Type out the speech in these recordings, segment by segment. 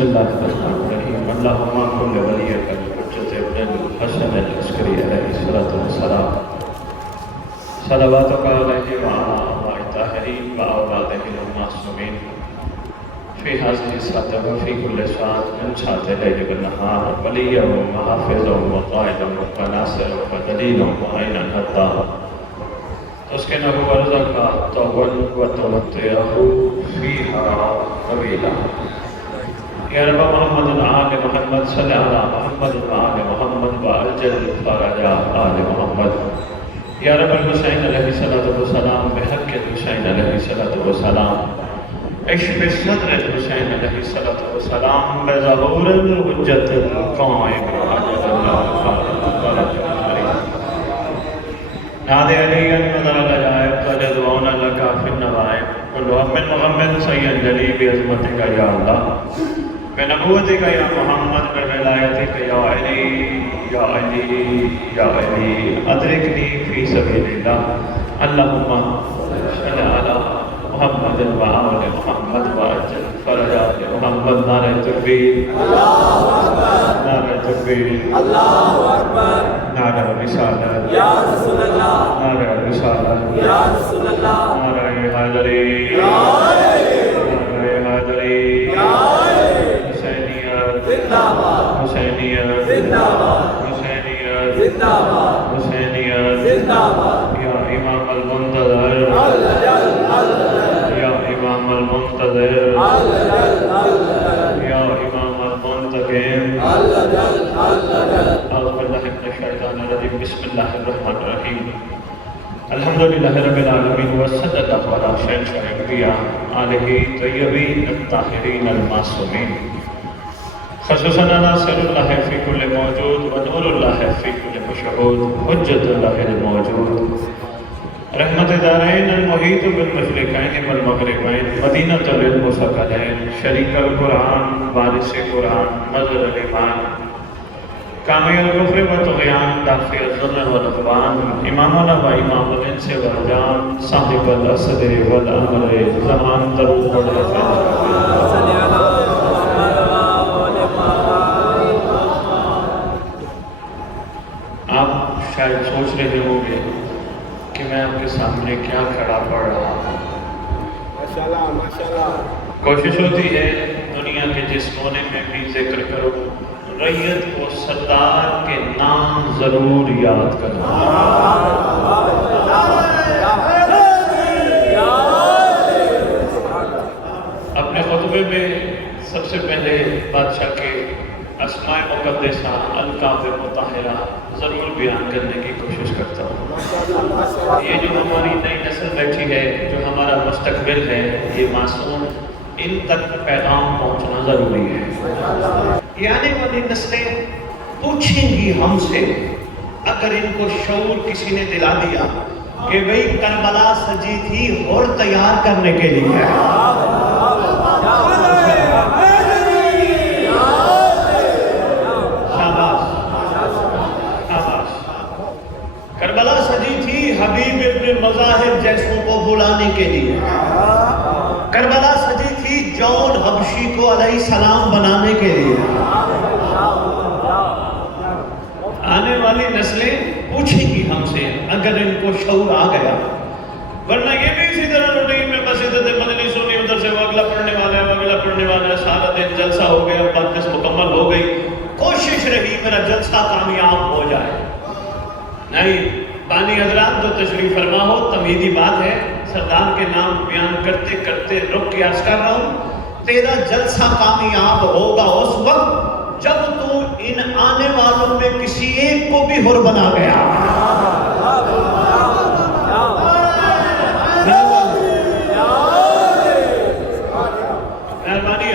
بسم اللہ الرحمن الرحیم اللہم کل ولیک الحجۃ ابن الحسن العسکری علیہ الصلوۃ والسلام صلواتک علیہ وعلی آباء الطاہرین وأولادہ المعصومین فی هذه الساعة وفی كل ساعة من ساعة الليل والنهار ولیا وحافظا وقائدا وناصرا ودلیلا وعینا حتی تسکنہ ورزقہ طولا وتمتعہ فیہا طویلا یا رب محمد آل محمد صلی علی محمد وآل محمد وعجل فرج آل محمد یا رب الحسین علیہ السلام بحق الحسین علیہ السلام عشق صدر الحسین علیہ السلام بظہور الحجت القائم عجل اللہ فرج نادے علی المدر العجائب فجدعون لکا فی النوائب والوہم مغمد سید جلی بعظمتک یا اللہ بنبوتک یا محمد بولایتک یا علی یا علی یا علی ادرکنی فی سبیل اللہ اللہم صلی علی محمد وآل محمد وعجل فرج آل محمد نعرہ تکبیر نعرہ تکبیر نعرہ رسالت یا رسول اللہ نعرہ رسالت یا رسول اللہ نعرہ حیدری نعرہ حیدری حسینیت زندہ باد حسینیت زندہ باد حسینیت زندہ باد حسینیت زندہ باد یا امام المنتظر یا امام المنتظر یا امام المنتقم اعوذ باللہ من الشیطان الرجیم بسم اللہ الرحمن الرحیم الحمدللہ رب العالمین وصلی اللہ علی شہنشاہ الانبیاء آلہ طیبین الطاہرین المعصومین خصوصاً ناصر اللہ فی کل موجود ونور اللہ فی کل مشہود حجت اللہ الموجود رحمت دارین المحیط بالمشرقین والمغربین مدینۃ للمثقلین شریک القرآن وارث قرآن مظہر الایمان کامی الکفر و طغیان دافع الظلم والعدوان امامنا و امام الانس والجان صاحب الاسد والامر زمان درود پڑھ آپ شاید سوچ رہے ہوں گے کہ میں آپ کے سامنے کیا کھڑا پڑ رہا ہوں ماشاءاللہ ماشاءاللہ کوشش ہوتی ہے دنیا کے جس کونے میں بھی ذکر کرو ریت کو سردار کے نام ضرور یاد کرو اپنے خطبے میں سب سے پہلے بادشاہ کے اسماء مقدسہ القاب مطہرہ ضرور بیان کرنے کی کوشش کرتا ہوں یہ جو ہماری نئی نسل بیٹھی ہے جو ہمارا مستقبل ہے یہ معصوم ان تک پیغام پہنچنا ضروری ہے یہ آنے والی نسلیں پوچھیں گی ہم سے اگر ان کو شعور کسی نے دلا دیا کہ بھئی کربلا سجی تھی اور تیار کرنے کے لیے ہے کربلا سجی تھی حبیب ابن مظاہر جیسوں کو بلانے کے لیے کربلا سجی تھی جون حبشی کو علیہ السلام بنانے کے لیے آنے والی نسلیں پوچھیں گی ہم سے اگر ان کو شعور آ گیا ورنہ یہ بھی اسی طرح روٹین میں بس ادھر مجلس سنی ادھر سے وہ اگلا پڑھنے والا ہے وہ اگلا پڑھنے والا ہے سارا دن جلسہ ہو گیا مجلس مکمل ہو گئی کوشش رہی میرا جلسہ کامیاب ہو جائے نہیں بانی حضرات جو تشریف فرما ہو تمہیدی بات ہے سردار کے نام بیان کرتے کرتے رک کے عرض کر رہا ہوں تیرا جلسہ کامیاب ہوگا اس وقت جب تو ان آنے والوں میں کسی ایک کو بھی حر بنا گیا مہربانی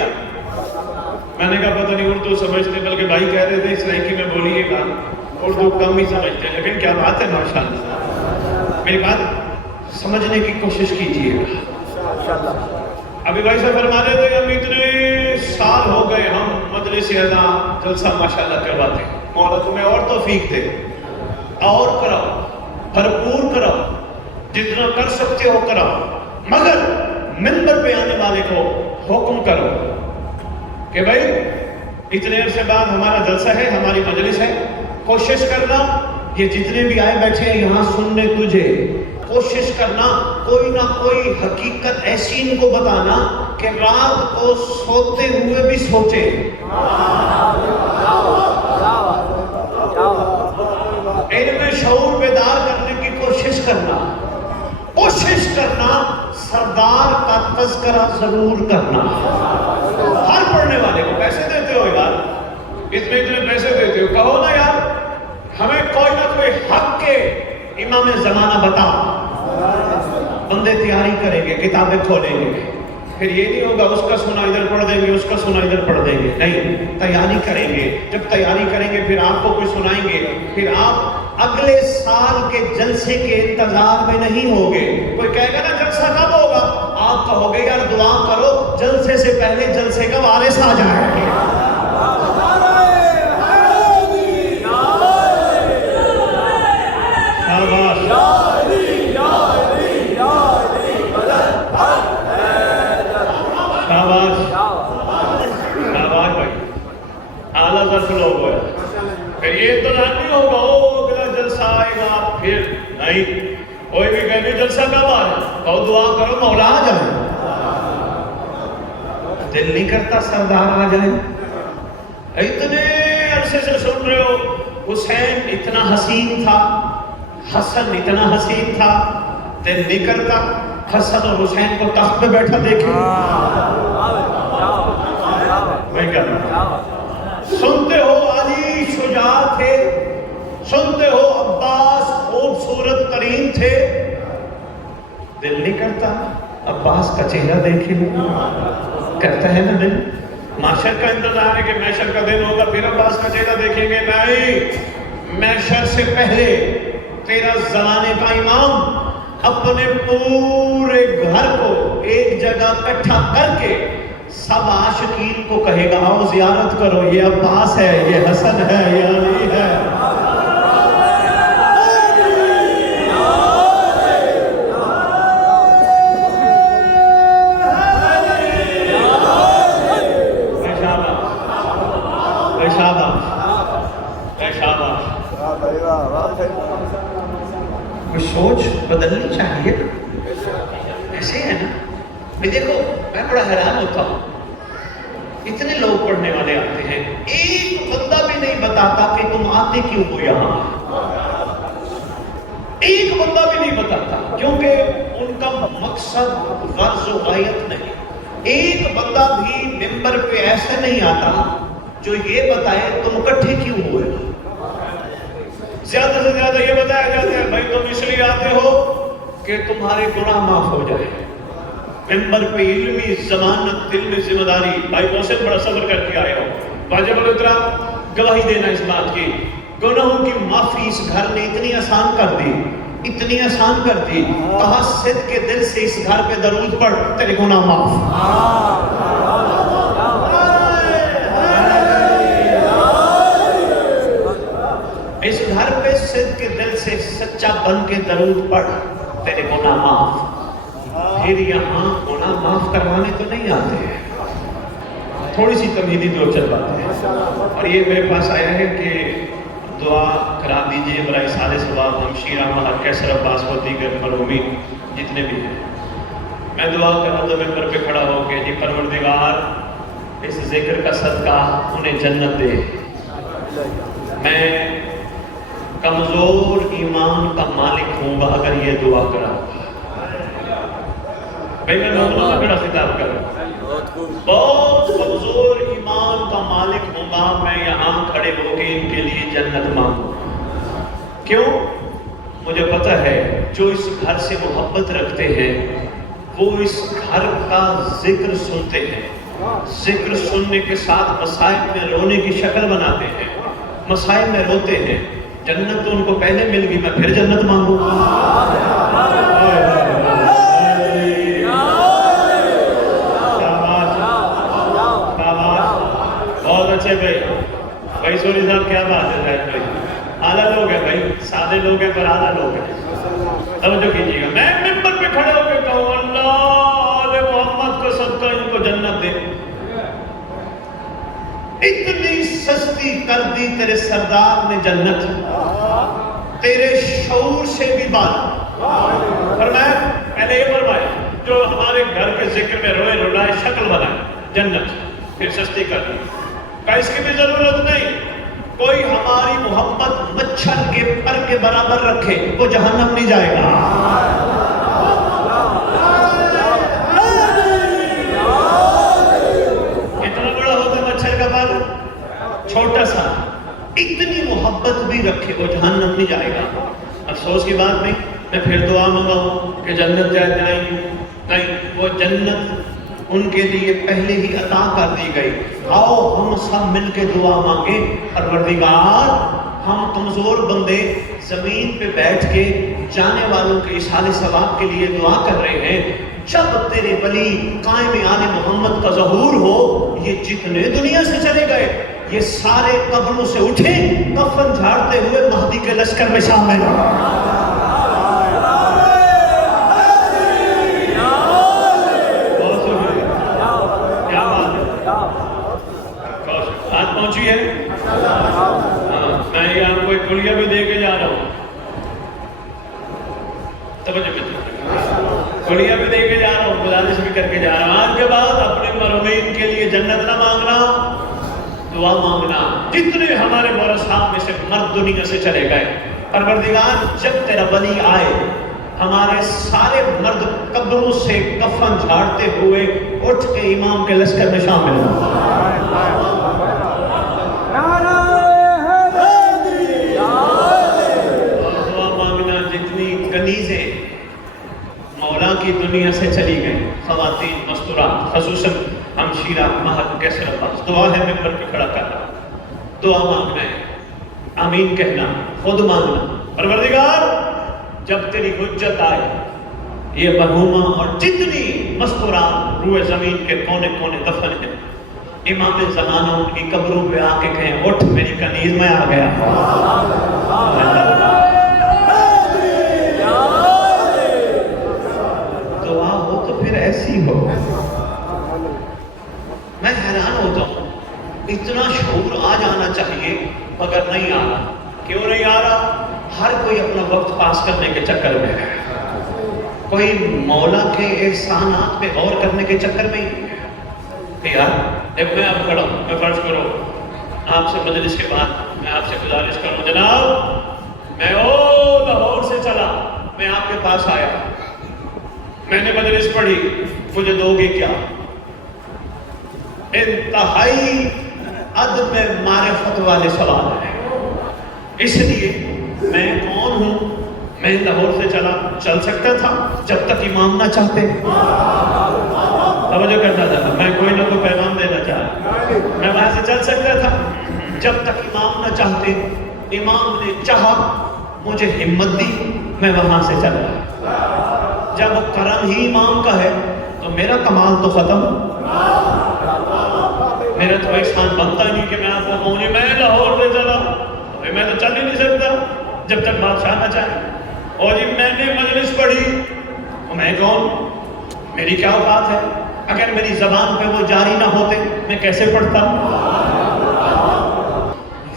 میں نے کہا پتہ نہیں اردو سمجھتے بلکہ بھائی کہہ رہے تھے اس لائکی میں بولیے گا اردو کم ہی سمجھتے ہیں لیکن کیا بات ہے ماشاءاللہ میری بات سمجھنے کی کوشش کیجیے گا ابھی بھائی صاحب فرما رہے تھے ہم اتنے سال ہو گئے ہم مجلس ادا جلسہ ماشاءاللہ کرواتے ہیں مولا تمہیں اور توفیق دے اور کراؤ بھرپور کراؤ جتنا کر سکتے ہو کراؤ مگر منبر پہ آنے والے کو حکم کرو کہ بھائی اتنے عرصے بعد ہمارا جلسہ ہے، ہماری مجلس ہے، کوشش کرنا یہ جتنے بھی آئے بیٹھے ہیں یہاں سننے تجھے، کوشش کرنا کوئی نہ کوئی حقیقت ایسی ان کو بتانا کہ رات کو سوتے ہوئے بھی سوچے۔ علم شعور بیدار کرنے کی کوشش کرنا، کوشش کرنا سردار کا تذکرہ ضرور کرنا۔ ہر پڑھنے والے کو پیسے دیتے ہو یار، اتنے پیسے دیتے ہو، کہو نا یار ہمیں کوئی نہ کوئی حق کے امام زمانہ بتا۔ بندے تیاری کریں گے، کتابیں کھولیں گے، پھر یہ نہیں ہوگا اس کا سنا ادھر پڑھ دیں گے، اس کا سنا ادھر پڑھ دیں گے، نہیں، تیاری کریں گے۔ جب تیاری کریں گے پھر آپ کو کوئی سنائیں گے، پھر آپ اگلے سال کے جلسے کے انتظار میں نہیں ہوگے۔ کوئی کہے گا نا جلسہ کب ہوگا، آپ کہو گے یار دعا کرو جلسے سے پہلے جلسے کا وارث آ جائے۔ لوگ ہوئے پھر یہ انتظار نہیں ہوگا او اگلا جلسہ آئے گا، پھر نہیں، کوئی بھی کہنے جلسہ کب آ رہا ہے، کہو دعا کرو مولا آ جائے۔ دل نہیں کرتا سردار آ جائے؟ اتنے عرصے سے سن رہے ہو حسین اتنا حسین تھا، حسن اتنا حسین تھا، دل نہیں کرتا حسن اور حسین کو تخت پہ بیٹھا دیکھیں؟ میں کہہ رہا ہوں سنتے ہو علی شجاع تھے، سنتے ہو عباس خوبصورت ترین تھے، دل نہیں کرتا عباس کا چہرہ دیکھیں؟ کرتا ہے نا دل؟ محشر کا انتظار ہے کہ محشر کا دن ہوگا پھر عباس کا چہرہ دیکھیں گے؟ نہیں، محشر سے پہلے تیرا زمانے کا امام اپنے پورے گھر کو ایک جگہ اکٹھا کر کے سب عاشقین کو کہے گا آؤ زیارت کرو، یہ عباس ہے، یہ حسن ہے، یہ علی ہے۔ کچھ سوچ بدلنی چاہیے، ایسے ہے نا؟ میں دیکھو میں بڑا حیران ہوتا ہوں، اتنے لوگ پڑھنے والے آتے ہیں، ایک بندہ بھی نہیں بتاتا کہ تم آتے کیوں ہو یہاں، ایک بندہ بھی نہیں بتاتا، کیونکہ ان کا مقصد غرض و غایت نہیں۔ ایک بندہ بھی ممبر پہ ایسے نہیں آتا جو یہ بتائے تم اکٹھے کیوں ہوئے۔ زیادہ سے زیادہ یہ بتایا جاتا ہے بھائی تم اس لیے آتے ہو کہ تمہارے گناہ معاف ہو جائے۔ ممبر پہ علمی ضمانت، علمی ذمہ داری، بھائی محسن بڑا صبر کر کے آئے ہو، واجب الاتراف گواہی دینا اس بات کی، گناہوں کی معافی اس گھر نے اتنی آسان کر دی، اتنی آسان کر دی، کہا صدق کے دل سے اس گھر پہ درود پڑھ تیرے گناہ معاف۔ اس گھر پہ صدق کے دل سے سچا بن کے درود پڑھ تیرے گناہ معاف۔ پھر یہاں گناہ معاف کروانے تو نہیں آتے ہیں، تھوڑی سی تمہیدی دو چل باتیں ہیں، اور یہ میرے پاس آیا ہے کہ دعا کرا دیجئے برائے سارے ثواب ہمشیر احمد کیسر عباس و دیگر مرحومین جتنے بھی ہیں۔ میں دعا کرا تو ممبر پہ کھڑا ہو کے جی پروردگار اس ذکر کا صدقہ انہیں جنت دے۔ میں کمزور ایمان کا مالک ہوں گا اگر یہ دعا کرا، بھائی میں مومنوں کا بڑا خطاب کر رہا ہوں، بہت کمزور ایمان کا مالک ہوں گا میں یہاں کھڑے ہو کے ان کے لیے جنت مانگوں۔ کیوں؟ مجھے پتہ ہے جو اس گھر سے محبت رکھتے ہیں وہ اس گھر کا ذکر سنتے ہیں، ذکر سننے کے ساتھ مصائب میں رونے کی شکل بناتے ہیں، مصائب میں روتے ہیں۔ جنت تو ان کو پہلے مل گئی، میں پھر جنت مانگوں گا۔ بہت اچھے بھائی سوری صاحب کیا بات ہے زید بھائی، اعلیٰ لوگ ہیں بھائی، سادے لوگ ہیں پر اعلیٰ لوگ ہیں، توجہ کیجیے گا۔ میں ممبر پہ کھڑے ہو کے کہوں اللہ آل محمد کو صدقہ ان کو جنت دے، سستی کر دی تیرے سردار نے جنت، تیرے شعور سے بھی بات فرمایا، پہلے یہ فرمایا جو ہمارے گھر کے ذکر میں روئے رلائے شکل بنائے جنت، پھر سستی کر دی، کہ اس کی بھی ضرورت نہیں، کوئی ہماری محبت مچھر کے پر کے برابر رکھے وہ جہنم نہیں جائے گا۔ کتنا بڑا ہوتا مچھر کا پر؟ چھوٹا سا، اتنی محبت بھی رکھے وہ جہنم نہیں جائے گا۔ افسوس کی بات نہیں، میں پھر دعا منگاؤں کہ جنت جائیں، نہیں، وہ جنت ان کے لیے پہلے ہی عطا کر دی گئی۔ آؤ ہم سب مل کے دعا مانگے، پروردگار ہم کمزور بندے زمین پہ بیٹھ کے جانے والوں کے اصحال ثواب کے لیے دعا کر رہے ہیں، جب تیرے ولی قائم آل محمد کا ظہور ہو، یہ جتنے دنیا سے چلے گئے یہ سارے قبروں سے اٹھے کفن جھاڑتے ہوئے مہدی کے لشکر میں شامل ہوں۔ پہنچی ہے، میں یہ آپ کو ایک گڑیا بھی دے کے جا رہا ہوں، توجہ گڑیا بھی دے کے جا رہا ہوں، گزارش بھی کر کے جا رہا ہوں، آج کے بعد اپنے مرحومین کے لیے جنت نہ مانگنا، دعا مانگنا۔ جتنے ہمارے ورثاء میں سے مرد دنیا سے چلے گئے، پروردگار جب تیرا ولی آئے ہمارے سارے مرد قبروں سے کفن جھاڑتے ہوئے اٹھ کے امام کے لشکر میں شامل ہوں۔ مولا کی دنیا سے چلی گئی خواتین مستورات، خصوصاً ہمشیرہ مہد کیسر عباس، دعا ہے ممبر پہ کھڑا کرنا، دعا مانگنا ہے، آمین کہنا، خود مانگنا، پروردگار جب تیری حجت آئے یہ مرحومہ اور جتنی مستورات روئے زمین کے کونے کونے دفن ہیں، امام زمانہ ان کی قبروں پہ آ کے کہیں اٹھ میری کنیز میں آ گیا۔ ایسی ہو، میں حیران ہوتا ہوں، اتنا شعور آ جانا چاہیے مگر نہیں آ رہا۔ کیوں نہیں آ رہا؟ ہر کوئی اپنا وقت پاس کرنے کے چکر میں ہے، کوئی مولا کے احسانات پہ غور کرنے کے چکر میں ہی ہے کہ یار ایک میں اب کھڑا ہوں، میں فرض کرو آپ سے مجلس کے بعد میں آپ سے گزارش کروں، جناب میں لاہور سے چلا، میں آپ کے پاس آیا، میں نے مجلس پڑھی، مجھے دو گے کیا؟ انتہائی عدم معرفت والے سوال ہیں، اس لیے میں کون ہوں؟ میں لاہور سے چلا، چل سکتا تھا جب تک امام نہ چاہتے، توجہ کرنا چاہتا، میں کوئی نہ کوئی پیغام دینا چاہتا، میں وہاں سے چل سکتا تھا جب تک امام نہ چاہتے، امام نے چاہا مجھے ہمت دی، میں وہاں سے چلا۔ جب کرم ہی امام کا ہے تو میرا کمال تو ختم، میرا تو احسان بنتا نہیں کہ میں آپ کو کہوں میں لاہور سے چلا، میں تو چل ہی نہیں سکتا جب تک بادشاہ نہ چاہے، اور جب میں نے مجلس پڑھی تو میں کون؟ میری کیا اوقات ہے؟ اگر میری زبان پہ وہ جاری نہ ہوتے میں کیسے پڑھتا؟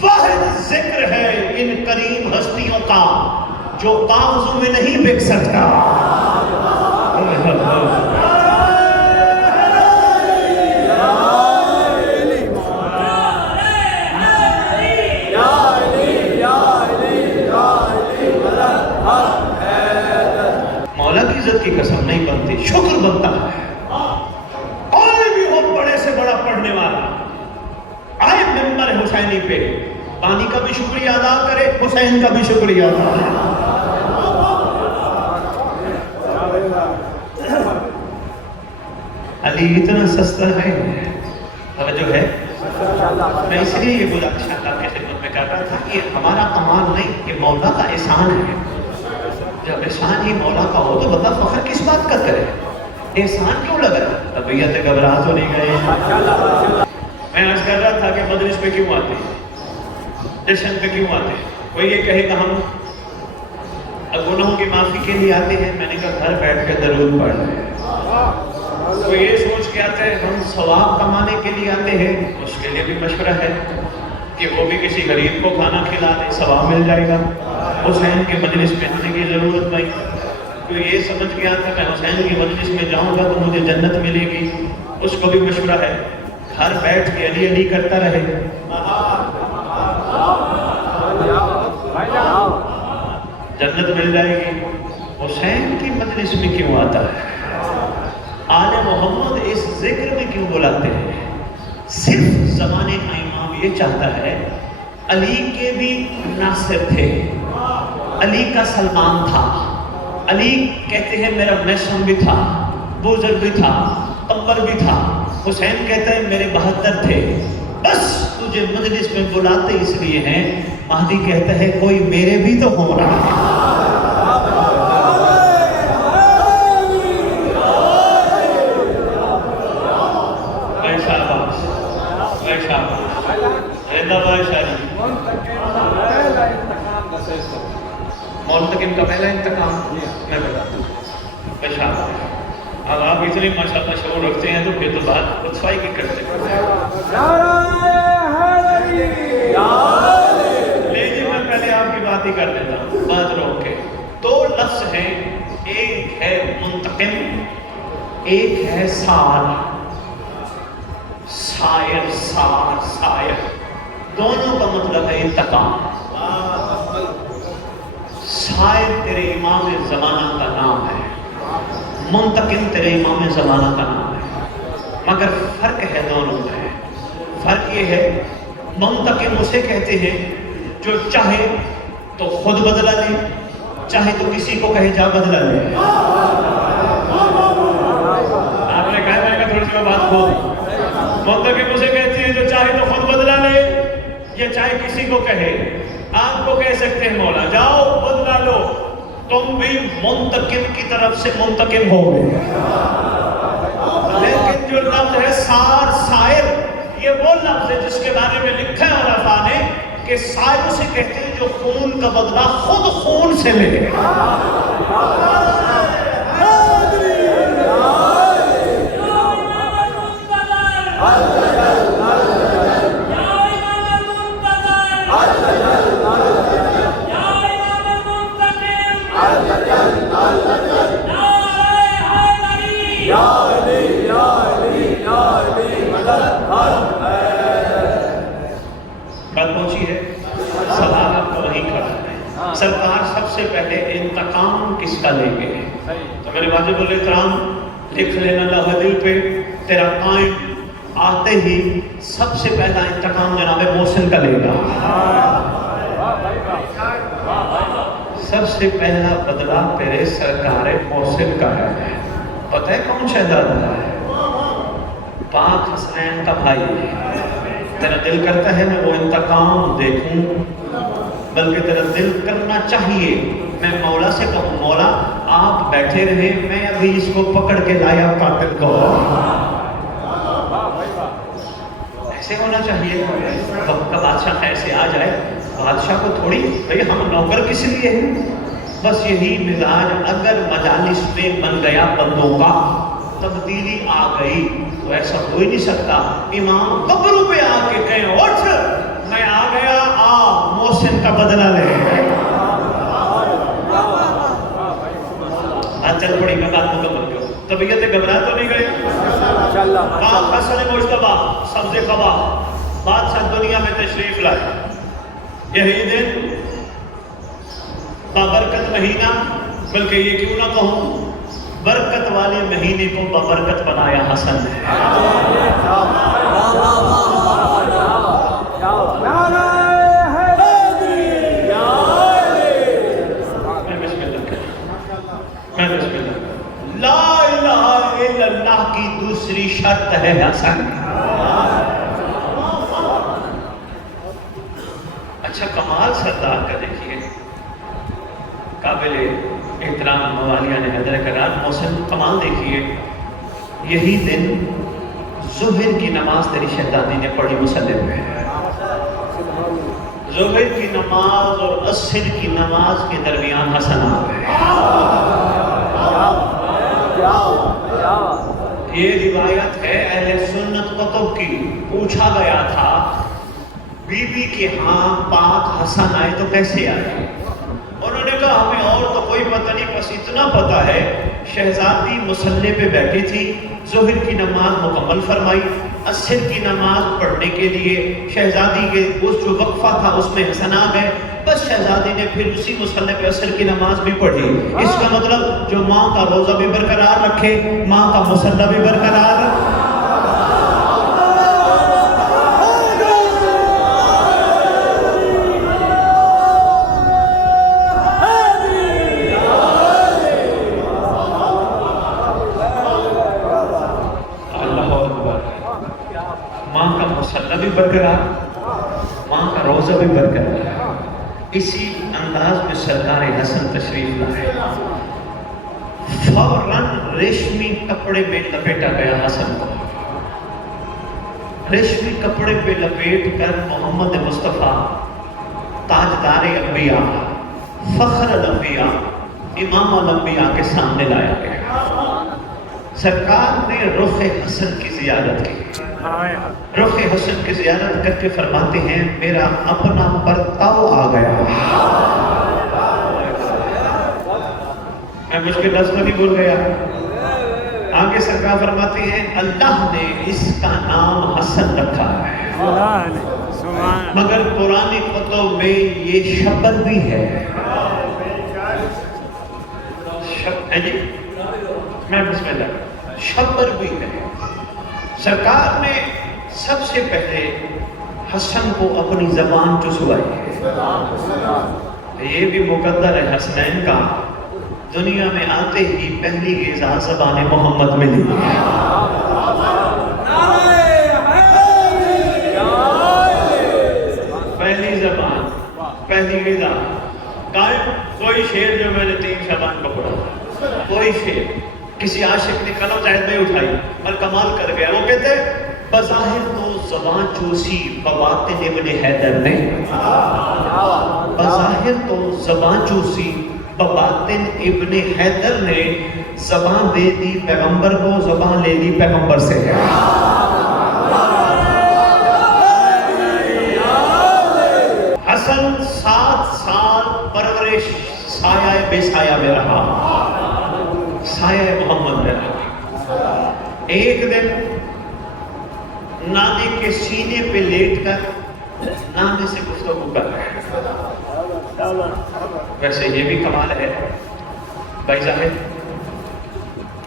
واحد ذکر ہے ان کریم ہستیوں کا جو کاغذوں میں نہیں بک سکتا۔ مولا کی عزت کی قسم نہیں بنتی، شکر بنتا ہے۔ کوئی بھی ہو بڑے سے بڑا پڑھنے والا آئے ممبر حسینی پہ، بانی کا بھی شکریہ ادا کرے، حسین کا بھی شکریہ ادا کرے۔ علی اتنا سستا ہے، توجہ ہے، میں اس لیے یہ گزارش اللہ کے خدمت میں کر رہا تھا کہ ہمارا کمال نہیں، یہ مولا کا احسان ہے۔ جب احسان ہی مولا کا ہو تو بتا فخر کس بات کا کرے؟ احسان کیوں لگ رہا؟ طبیعت گھبرا تو نہیں گئے؟ میں عرض کر رہا تھا کہ مجلس پہ کیوں آتے ہیں، جشن پہ کیوں آتے ہیں؟ کوئی یہ کہے کہ ہم گناہوں کی معافی کے لیے آتے ہیں، میں نے کہا گھر بیٹھ کے درود پڑھ رہے ہیں۔ کوئی یہ سوچ کے آتے ہیں ہم ثواب کمانے کے لیے آتے ہیں، اس کے لیے بھی مشورہ ہے۔ کہ وہ بھی کسی غریب کو کھانا کھلا دے، ثواب مل جائے گا۔ حسین کے مجلس میں آنے کی ضرورت نہیں، تو یہ سمجھ گیا تھا میں حسین کی مجلس میں جاؤں گا تو مجھے جنت ملے گی۔ اس کو بھی مشورہ ہے گھر بیٹھ کے علی علی کرتا رہے، جنت مل جائے گی۔ حسین کی مجلس میں کیوں آتا ہے؟ آل محمد اس ذکر میں کیوں بلاتے ہیں؟ صرف زمانے کا امام یہ چاہتا ہے، علی کے بھی ناصر تھے، علی کا سلمان تھا، علی کہتے ہیں میرا میسن بھی تھا، بوزر بھی تھا، قمر بھی تھا، حسین کہتا ہے میرے بہتر تھے، بس تجھے مجلس میں بلاتے اس لیے ہیں۔ مہدی کہتا ہے کوئی میرے بھی تو ہو رہا ہے۔ منتقم کا پہلا انتقام میں بتاتا ہوں پیشاب۔ اب آپ اتنی ماشاءاللہ شعور رکھتے ہیں تو پھر تو بات رسوائی کی کرتے ہیں۔ لیکن میں پہلے آپ کی بات ہی کر دیتا ہوں، بات روک کے۔ دو لفظ ہیں، ایک ہے منتقم، ایک ہے سار، سائر، سار، سائر، دونوں کا مطلب ہے انتقام۔ سائر تیرے امام زمانہ کا نام ہے، منتقم تیرے امام زمانہ کا نام ہے، مگر فرق ہے دونوں میں۔ فرق یہ ہے منتقم اسے کہتے ہیں جو چاہے تو خود بدلہ لے، چاہے تو کسی کو کہے جا بدلہ لے۔ آپ نے کہا میں تھوڑی سی بات کو، منتقم اسے کہتے ہیں جو چاہے تو خود بدلہ لے یا چاہے کسی کو کہے۔ آپ کو کہہ سکتے ہیں مولا جاؤ بدلہ لو، تم بھی منتقم کی طرف سے منتقم ہو گئے۔ لیکن جو لفظ ہے سار، سائر، یہ وہ لفظ ہے جس کے بارے میں لکھا ہے علماء نے کہ سائر اسے کہتے ہیں جو خون کا بدلہ خود خون سے لے۔ بات پہنچی ہے، سوال آپ کا وہیں کھڑا ہے۔ سرکار سب سے پہلے انتقام کس کا لیں گے؟ تو میرے واجب الاحترام لکھ لینا لوح دل پہ، تیرا قائم آتے ہی سب سے پہلا انتقام جناب محسن کا لے گا۔ سب سے پہلا بدلہ تیرے سرکار محسن کا ہے۔ پتہ ہے کون شہزادہ ہے؟ پاک حسنین کا بھائی ہے۔ تیرا دل کرتا ہے میں وہ انتقام دیکھوں، بلکہ تیرا دل کرنا چاہیے میں مولا سے کہوں مولا آپ بیٹھے رہے، میں ابھی اس کو پکڑ کے لایا قاتل کو۔ ایسے ہونا چاہیے۔ وقت کا بادشاہ ایسے آ جائے، بادشاہ کو تھوڑی بھئی ہم نوکر کس لیے ہیں، بس یہی مزاج اگر مجالس میں بن گیا بندوں کا، تبدیلی آ گئی تو ایسا ہو ہی نہیں سکتا۔ امام قبروں پہ آ کے کہیں اٹھ میں آ گیا، آ محسن کا بدلہ لے۔ بات چل پڑی، میں بات مکمل کروں۔ طبیعت گھبرا تو نہیں گئے؟ پاک حسن مجتبیٰ سبز قبا بادشاہ دنیا میں تشریف لائے۔ یہی دن بابرکت مہینہ، بلکہ یہ کیوں نہ کہوں برکت والے مہینے کو بابرکت بنایا حسن ہے۔ لا الہ الا اللہ کی دوسری شرط ہے حسن۔ اچھا کمال سردار کا دیکھیے، قابل احترام موالیہ نے حیدر کرار محسن کمال دیکھیے۔ یہی دن ظہر کی نماز تیری شہزادی نے پڑھی مصلی پہ۔ ظہر کی نماز اور عصر کی نماز کے درمیان حسن آ گئے۔ یہ روایت ہے اہل سنت کتب کی۔ پوچھا گیا تھا بیوی کے ہاں پاک حسن آئے تو کیسے آئے؟ انہوں نے کہا ہمیں اور تو کوئی پتہ نہیں، بس اتنا پتہ ہے شہزادی مصلی پہ بیٹھی تھی، ظہر کی نماز مکمل فرمائی، عصر کی نماز پڑھنے کے لیے شہزادی کے اس جو وقفہ تھا اس میں حسن آ گئے، بس شہزادی نے پھر اسی مصلی پہ عصر کی نماز بھی پڑھی۔ اس کا مطلب جو ماں کا روزہ بھی برقرار رکھے، ماں کا مصلی بھی برقرار رکھے۔ بھی برقرار، ماں کا روزہ بھی برقرار۔ اسی انداز میں سرکار حسن تشریف لائے، فوراً ریشمی کپڑے میں لپیٹا گیا حسن کو، ریشمی کپڑے پہ لپیٹ کر محمد مصطفیٰ تاجدار انبیاء، فخر الانبیاء، امام الانبیاء کے سامنے لایا گیا۔ سرکار نے رخ حسن کی زیارت کی، رخ حسن کی زیارت کر کے فرماتے ہیں میرا اپنا پرتاؤ آ گیا۔ میں مشکل لفظ نہیں بول گیا۔ آگے سرکار فرماتے ہیں اللہ نے اس کا نام حسن رکھا ہے، مگر پرانی کتب میں یہ شبر بھی ہے۔ جی میں بسم اللہ، شبر بھی ہے۔ سرکار نے سب سے پہلے حسن کو اپنی زبان چسوائی ہے، یہ بھی مقدر ہے حسنین کا، دنیا میں آتے ہی پہلی غذا زبان محمد ملی۔ پہلی زبان، پہلی غذا قائم۔ کوئی شعر جو میں نے 3 شعبان کو پڑھا، کوئی شعر کسی عاشق نے قلم زید میں اٹھائی اور کمال کر گیا، وہ کہتے ہیں بظاہر تو زبان چوسی بباطن ابن حیدر نے، بظاہر تو زبان چوسی بباطن ابن حیدر نے، زبان دے دی پیغمبر کو، زبان لے دی پیغمبر سے۔ حسن 7 سال پرورش سایہ بے سایہ میں رہا، سایہ محمد میں رہا۔ ایک دن نانے کے سینے پہ لیٹ کر نانے سے گفتگو کر رہے ہیں۔ ویسے یہ بھی کمال ہے بھائی ظاہر،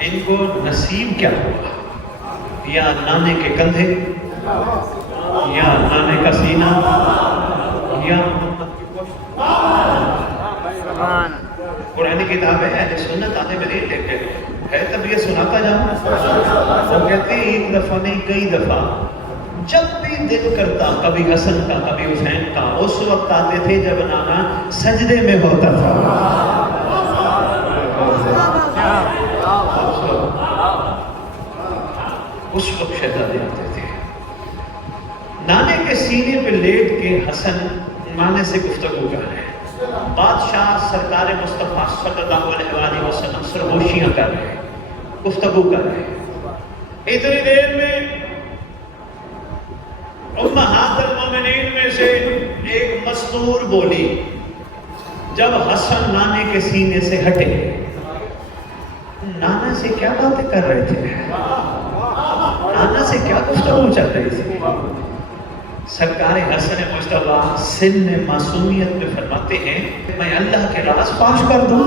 ان کو نصیب کیا ہوا، یا نانے کے کندھے، یا نانے کا سینہ، یا قرآن کتاب ہے، اہل سنت آنے میں نہیں دیکھتے ہے، تب یہ سناتا جاؤں۔ وہ کہتے ہیں ایک دفعہ نہیں کئی دفعہ، جب بھی دل کرتا کبھی حسن کا کبھی حسین کا، اس وقت آتے تھے جب نانا سجدے میں ہوتا تھا۔ اس وقت شہزادے آتے تھے، نانے کے سینے پہ لیٹ کے حسن نانے سے گفتگو کر رہے ہیں۔ بادشاہ سرکار مصطفیٰ صلی اللہ علیہ وآلہ وسلم سرگوشیاں کر رہے ہیں، گفتگو کر رہے ہیں۔ اتنی دیر میں امہات المومنین میں سے ایک مستور بولی، جب حسن نانے کے سینے سے ہٹے، نانا سے کیا باتیں کر رہے تھے، نانا سے کیا گفتگو چل رہی تھی؟ سرکار حسن مصطفیٰ سن معصومیت میں فرماتے ہیں میں اللہ کے راز فاش کر دوں۔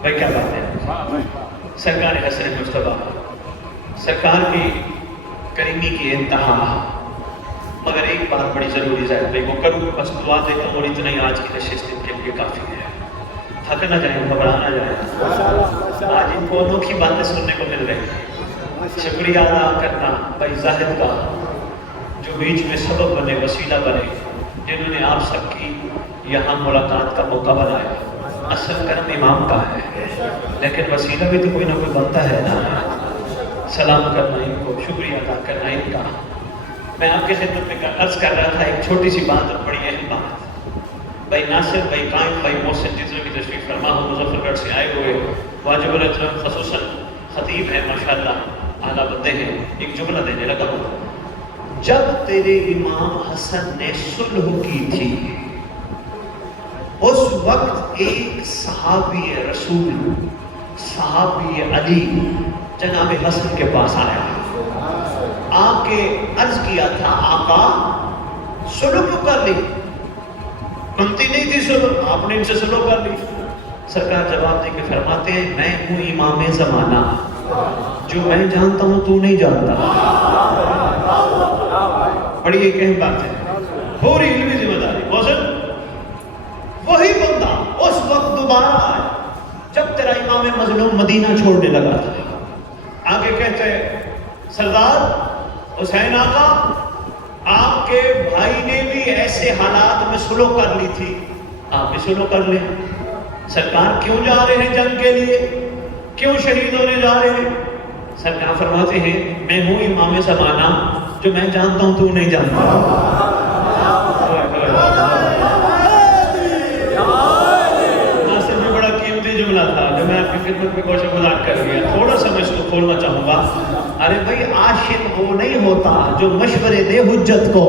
بھائی کیا بات ہے، سرکار حسن مصطفیٰ، سرکار کی کریمی کی انتہا۔ مگر ایک بات بڑی ضروری ہے بھائی وہ کروں، بس دعا دیتا ہوں اور اتنا ہی آج کی نشست ان کے لیے کافی ہے، تھک نہ جائیں، گھبرا نہ جائیں۔ آج ان کو انوکھی باتیں سننے کو مل رہی ہیں۔ شکریہ ادا کرنا بھائی زاہد کا، جو بیچ میں سبب بنے، وسیلہ بنے، جنہوں نے آپ سب کی یہاں ملاقات کا موقع بنایا۔ اصل کرم امام کا ہے، لیکن وسیلہ بھی تو کوئی نہ کوئی بنتا ہے نا۔ سلام کرنا ان کو، شکریہ ادا کرنا ان کا۔ میں آپ کے خدمت میں عرض کر رہا تھا ایک چھوٹی سی بات اور بڑی اہم بات۔ بھائی ناصر، بھائی قائم، بھائی محسن جتنے بھی تشریف فرما ہو مظفر گڑھ سے آئے ہوئے، واجب الاحترام خصوصاً خطیب ہے ماشاءاللہ، اعلیٰ بندے ہیں، ایک جملہ دینے لگا ہوں، جب تیرے امام حسن نے صلح کی تھی اس وقت ایک صحابی رسول صحابی علی جناب حسن کے پاس آیا، آ کے عرض کیا تھا آقا صلح کیوں کر لی؟ بنتی نہیں تھی صلح، آپ نے ان سے صلح کر لی۔ سرکار جواب دے کے فرماتے ہیں میں ہوں امام زمانہ، جو میں جانتا ہوں تو نہیں جانتا۔ بڑی ایک اہم بات ہے، پوری علمی ذمہ داری موزن وہی بندہ اس وقت دوبارہ آیا جب تیرا امام مظلوم مدینہ چھوڑنے لگا تھا، آگے کہتے سردار حسین آقا آپ کے بھائی نے بھی ایسے حالات میں صلح کر لی تھی، آپ بھی صلح کر لیں۔ سرکار کیوں جا رہے ہیں جنگ کے لیے، کیوں شہید ہونے جا رہے ہیں؟ سرکار فرماتے ہیں میں ہوں امام زمانہ، جو میں جانتا ہوں تو نہیں جانتا۔ ناصر میں بڑا قیمتی جملہ تھا جو میں آپ کی خدمت میں کوشش گزار کر گیا، تھوڑا سا میں اس کو کھولنا چاہوں گا۔ ارے بھائی عاشق وہ نہیں ہوتا جو مشورے دے حجت کو،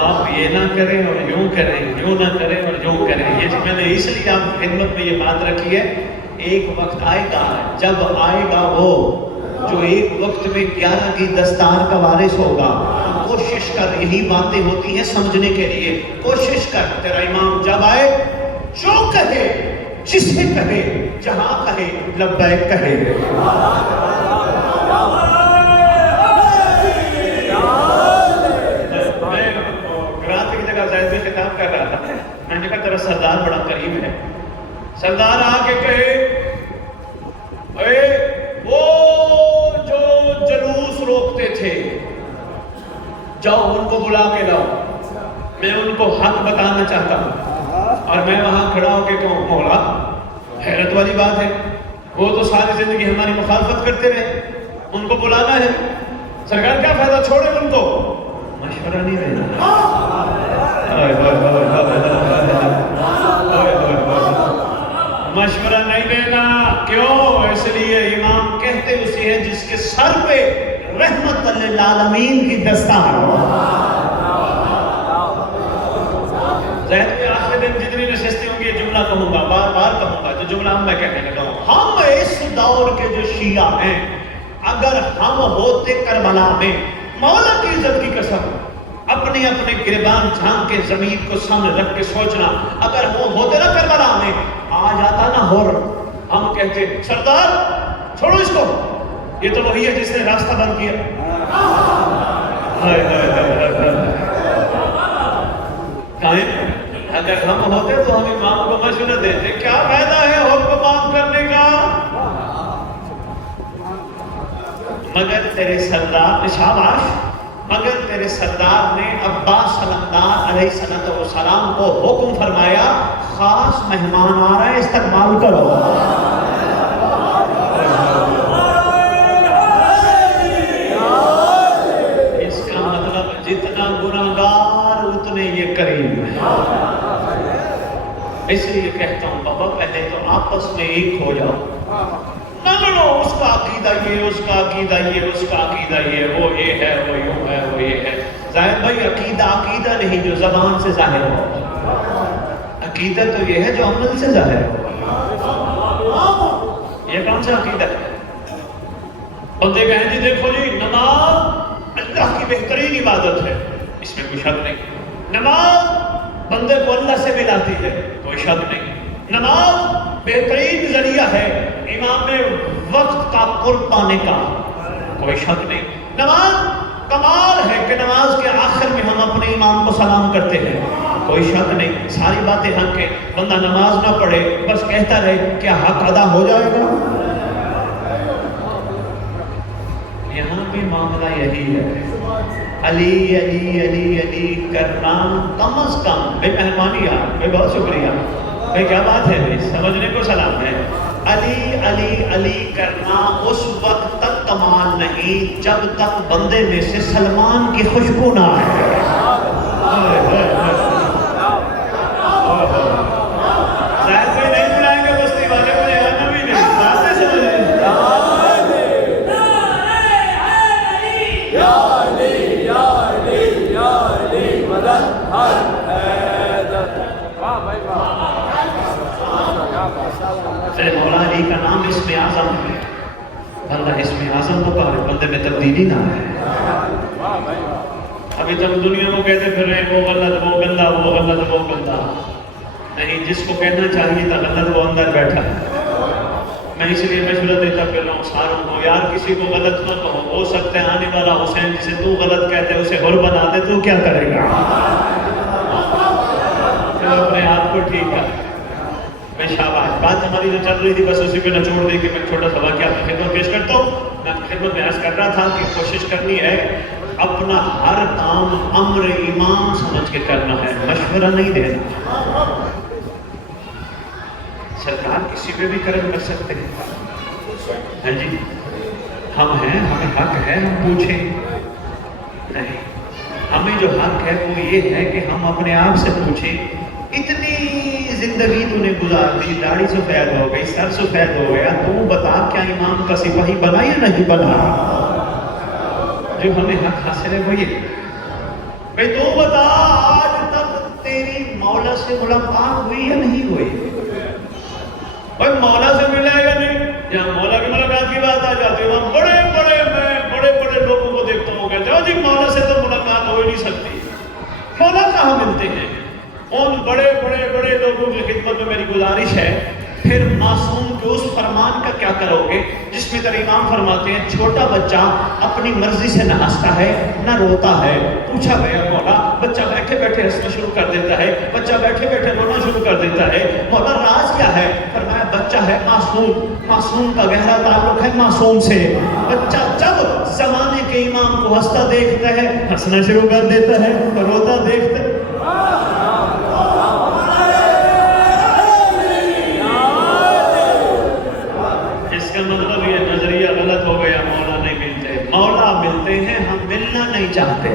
آپ یہ نہ کریں اور یوں کریں، یوں نہ کریں اور یوں کریں۔ یہ میں نے اس لیے آپ خدمت میں یہ بات رکھی ہے، ایک وقت آئے گا جب آئے گا وہ جو ایک وقت میں 11 کی دستار کا وارث ہوگا۔ کوشش کر، یہی باتیں ہوتی ہیں سمجھنے کے لیے، کوشش کر تیرا امام جب آئے جو کہے، جسے کہے، جہاں کہے لبیک کہے۔ خطاب کر رہا تھا، میں نے کہا تیرا سردار بڑا قریب ہے، سردار آ کے کہے اے وہ جو جلوس روکتے تھے جاؤ ان کو بلا کے لاؤ، میں ان کو حق بتانا چاہتا ہوں۔ اور میں وہاں کھڑا ہو کے کہوں مولا حیرت والی بات ہے، وہ تو ساری زندگی ہماری مخالفت کرتے رہے، ان کو بلانا ہے، سرکار کیا فائدہ، چھوڑے ان کو، مشورہ نہیں دینا، مشورہ نہیں دینا۔ کیوں؟ اس لیے امام کہتے اسی ہے جس کے سر پہ رحمت للعالمین کی دستار ہو۔ ذہن میں آخر دن جتنی نشستیں ہوں گی یہ جملہ کہوں گا، بار بار کہوں گا، جو جملہ میں کہنے لگا ہوں، ہم اس دور کے جو شیعہ ہیں، اگر ہم ہوتے کربلا میں، مولا کی عزت کی قسم، اپنے اپنے گریبان جھانک کے زمین کو سامنے رکھ کے سوچنا، اگر وہ ہوتے نا کربلا میں، آ جاتا نا ہور، ہم کہتے سردار چھوڑو اس کو، یہ تو وہی ہے جس نے راستہ بند کیا۔ اگر ہم ہوتے تو ہم امام کو مشورہ دیتے، کیا فائدہ ہے حکم معاف کرنے کا؟ مگر تیرے سردار شاباش، مگر تیرے سردار نے عباس علمدار علیہ السلام کو حکم فرمایا خاص مہمان آ رہے ہیں استقبال کرو۔ اس کا مطلب جتنا گناہگار اتنے یہ قریب ہے۔ اس لیے کہتا ہوں بابا پہلے تو آپس میں ایک ہو جاؤ، نہ لڑو، اس کا عقیدہ یہ، اس کا عقیدہ یہ، اس کا عقیدہ یہ، وہ یہ ہے، وہ یوں ہے، وہ یہ ہے۔ ظاہر بھائی عقیدہ عقیدہ نہیں جو زبان سے ظاہر ہو، عقیدہ تو یہ ہے جو عمل سے ظاہر ہو۔ یہ کون سا عقیدہ ہے؟ بندے کہیں جی دیکھو جی نماز اللہ کی بہترین عبادت ہے، اس میں کوئی شک نہیں، نماز بندے کو اللہ سے ملاتی ہے، کوئی شک نہیں، نماز بہترین ذریعہ ہے امام وقت کا قرب پانے کا، کوئی شک نہیں، نماز کمال ہے کہ نماز کے آخر میں ہم اپنے امام کو سلام کرتے ہیں، کوئی شک نہیں، ساری باتیں حق ہیں، بندہ نماز نہ پڑھے بس کہتا رہے کیا حق ادا ہو جائے گا؟ یہاں بھی معاملہ یہی ہے، علی علی علی علی کرنا کم از کم، بے مہربانی آپ، بے بہت شکریہ، بھئی کیا بات ہے بھئی، سمجھنے کو سلام ہے، علی علی علی کرنا اس وقت تک کمال نہیں جب تک بندے میں سے سلمان کی خوشبو نہ آئے۔ میں تبدیلی نہ آئے. ابھی تک دنیا کو کہتے پھر رہے وہ غلط، وہ گندا، وہ غلط، وہ گندا. نہیں، جس کو کہنا چاہیے تھا غلط وہ اندر بیٹھا ہے. میں اس لیے مشورہ دیتا پھر رہا ہوں ساروں کو، یار کسی کو غلط نہ کہو. ہو سکتا ہے آنے والا حسین جسے تو غلط کہتے اسے ہر بنا دے، تو کیا کرے گا؟ چلو اپنے آپ کو ٹھیک کر. میں شاباش، بات ہماری جو چل رہی تھی بس اسی پہ نچوڑ دے کہ میں چھوٹا سا واقعہ آپ کی خدمت پیش کرتا ہوں. میں آپ کی خدمت میں عرض کر رہا تھا کہ کوشش کرنی ہے اپنا ہر کام امر امام سمجھ کے کرنا ہے، مشورہ نہیں دینا. سرکار کسی پہ بھی کرم کر سکتے ہیں. ہاں جی، ہم ہیں، ہمیں حق ہے ہم پوچھیں. نہیں، ہمیں جو حق ہے وہ یہ ہے کہ ہم اپنے آپ سے پوچھیں. اتنی زندگی تو نے گزار دی، داڑھی سفید ہو گئی، سر سفید ہو گیا، تو بتا کیا امام کا سپاہی بنا یا نہیں بنا؟ جو ہمیں حق حاصل ہے وہ یہ. بھئی تو بتا آج تک تیری مولا سے ملاقات ہوئی یا نہیں ہوئی؟ بھئی مولا سے ملا ہے یا نہیں؟ یہاں مولا کی ملاقات کی بات آ جاتی ہے. وہاں بڑے بڑے لوگوں کو دیکھتا ہوں کہتے ہیں جی مولا سے تو ملاقات ہو ہی نہیں سکتی. مولا کہاں ملتے ہیں؟ ان بڑے لوگوں کی خدمت میں میری گزارش ہے پھر معصوم کے اس فرمان کا کیا کرو گے جس میں تیرے امام فرماتے ہیں چھوٹا بچہ اپنی مرضی سے نہ ہنستا ہے نہ روتا ہے. پوچھا گیا مولا، بچہ بیٹھے بیٹھے ہنسنا شروع کر دیتا ہے، بچہ بیٹھے بیٹھے رونا شروع کر دیتا ہے، مولا راز کیا ہے؟ فرمایا بچہ ہے معصوم، معصوم کا گہرا تعلق ہے معصوم سے. بچہ جب زمانے کے امام کو ہنستا دیکھتا ہے ہنسنا شروع کر دیتا ہے، روتا دیکھتا ہے. اس کا مطلب یہ نظریہ غلط ہو گیا، مولا نہیں ملتے. مولا ملتے ہیں، ہم ملنا نہیں چاہتے.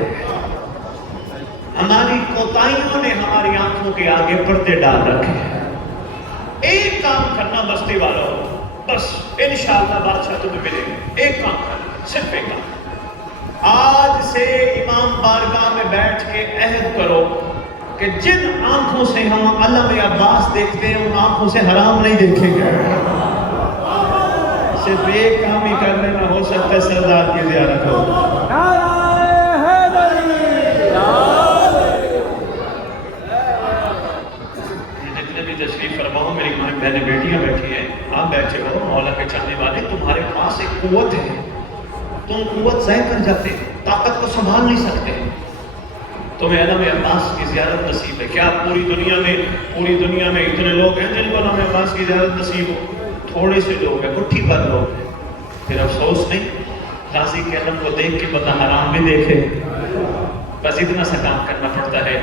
ہماری کوتاہیوں نے ہماری آنکھوں کے آگے پردے ڈال رکھے ہیں. ایک کام کرنا بستی والوں، بس انشاءاللہ بادشاہ تمہیں ملے گا. ایک کام کرنا، صرف ایک کام. آج سے امام بارگاہ میں بیٹھ کے عہد کرو کہ جن آنکھوں سے ہم علم عباس دیکھتے ہیں ان آنکھوں سے حرام نہیں دیکھیں گے. صرف ایک کام ہی کر لینا، ہو سکتا ہے سردار کی زیارت ہو. جتنے بھی تشریف فرما ہو، میری ماں بہنیں بیٹیاں بیٹھی ہیں، آپ بیٹھے ہو، مولا کے چاہنے والے، تمہارے پاس ایک قوت ہے، تم قوت ضائع کر جاتے، طاقت کو سنبھال نہیں سکتے. تمہیں علم عباس کی زیارت نصیب ہے. کیا پوری دنیا میں اتنے لوگ ہیں جن کو علم عباس کی زیارت نصیب ہو؟ تھوڑے سے لوگ ہیں، مٹھی بھر لوگ ہیں. پھر افسوس نہیں، غازی کے علم کو دیکھ کے بندہ حرام بھی دیکھے. بس اتنا سا کام کرنا پڑتا ہے.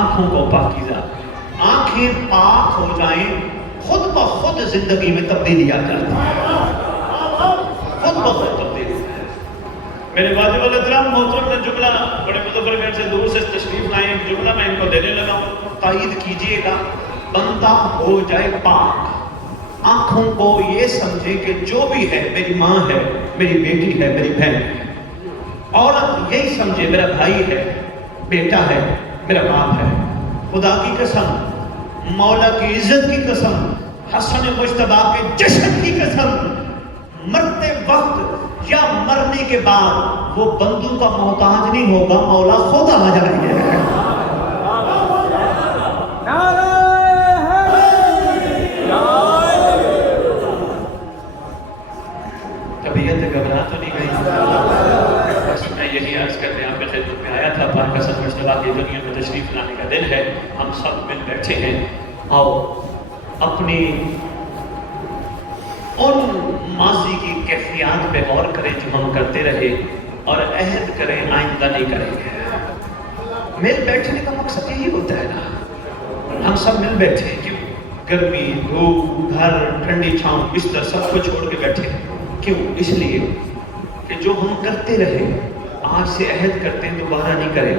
آنکھوں کو پاکیزہ، آنکھیں پاک ہو جائیں، خود بخود زندگی میں تبدیلی آ جاتی ہے. خود بخود تبدیلی. میرے واجب الاحترام محترم نے جملہ بڑے مظفرگڑھ سے دور سے تشریف لائے، ایک جملہ میں ان کو دینے لگا ہوں، تائید کیجئے گا. بندہ ہو جائے پاک، آنکھوں کو یہ سمجھے کہ جو بھی ہے میری ماں ہے، میری بیٹی ہے، میری بہن ہے. عورت یہی سمجھے میرا بھائی ہے، بیٹا ہے، میرا باپ ہے. خدا کی قسم، مولا کی عزت کی قسم، حسن مجتبیٰ کے جشن کی قسم، مرتے وقت یا مرنے کے بعد وہ بندوں کا محتاج نہیں ہوگا، مولا خود آ جائیں گے. طبیعت گھبرا تو نہیں گئی؟ بس میں یہی عرض کرنے آپ کے خدمت میں آیا تھا. پاک حسن مجتبیٰ کی دنیا میں تشریف لانے کا دن ہے، ہم سب مل بیٹھے ہیں. آؤ اپنی ان ماضی کی کیفیات پہ غور کریں جو ہم کرتے رہے اور عہد کریں آئندہ نہیں کریں گے. مل بیٹھنے کا مقصد یہی ہوتا ہے نا، ہم سب مل بیٹھے ہیں. کیوں؟ گرمی، دھوپ، گھر، ٹھنڈی چھاؤں، بستر سب کو چھوڑ کے بیٹھے ہیں. کیوں؟ اس لیے کہ جو ہم کرتے رہے آج سے عہد کرتے ہیں دوبارہ نہیں کریں.